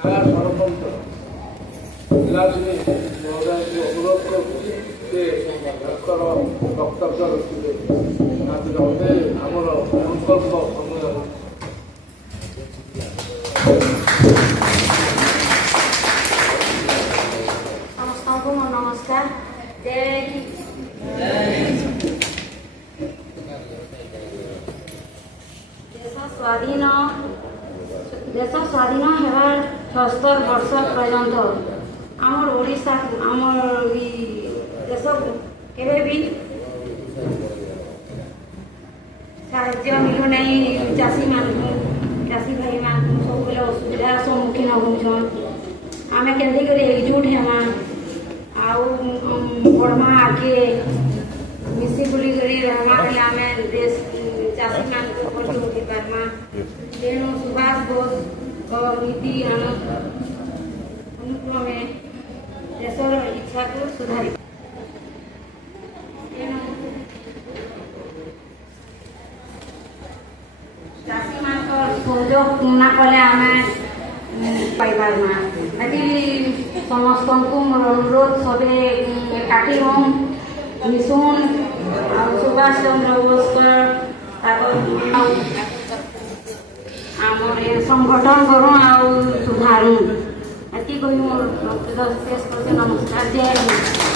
ସରପଞ୍ଚ ପିଲାଦିନେ ମହୋଦୟଙ୍କୁ ଅନୁରୋଧ କରୁଛି ଯେ ତାଙ୍କର ବକ୍ତବ୍ୟ ରଖିବେ ଅଧେ ଆମର ସଂକଳ୍ପ ସମୟ ସମସ୍ତଙ୍କୁ ମୋ ନମସ୍କାର। देश स्वाधीन हेबार 76 वर्ष पर्यंत आमर ओडिशा आमर देश केबे भी साहाय्य मिलू नहीं। चाषी भाई मान सब बेले असुविधार सम्मुखीन होउछन। आमे केंदी करे एकजुट हेमा आउ बढ़मा आगे मिसी बुली करी रहमा के आमे देश चाषी मान को उपलब्ध होई पारमा। तेणु सुभाष बोस नीति अनुक्रमे देशर इच्छा को सुधारी चाषी मान सहयोग न कले आम पाइबारमा। यदि समस्त को मोर अनुरोध सबे एकाठी हूँ मिशुन सुभाष चंद्र बोस संगठन करूँ सुधारूँ। ये नमस्कार। जय हिंद।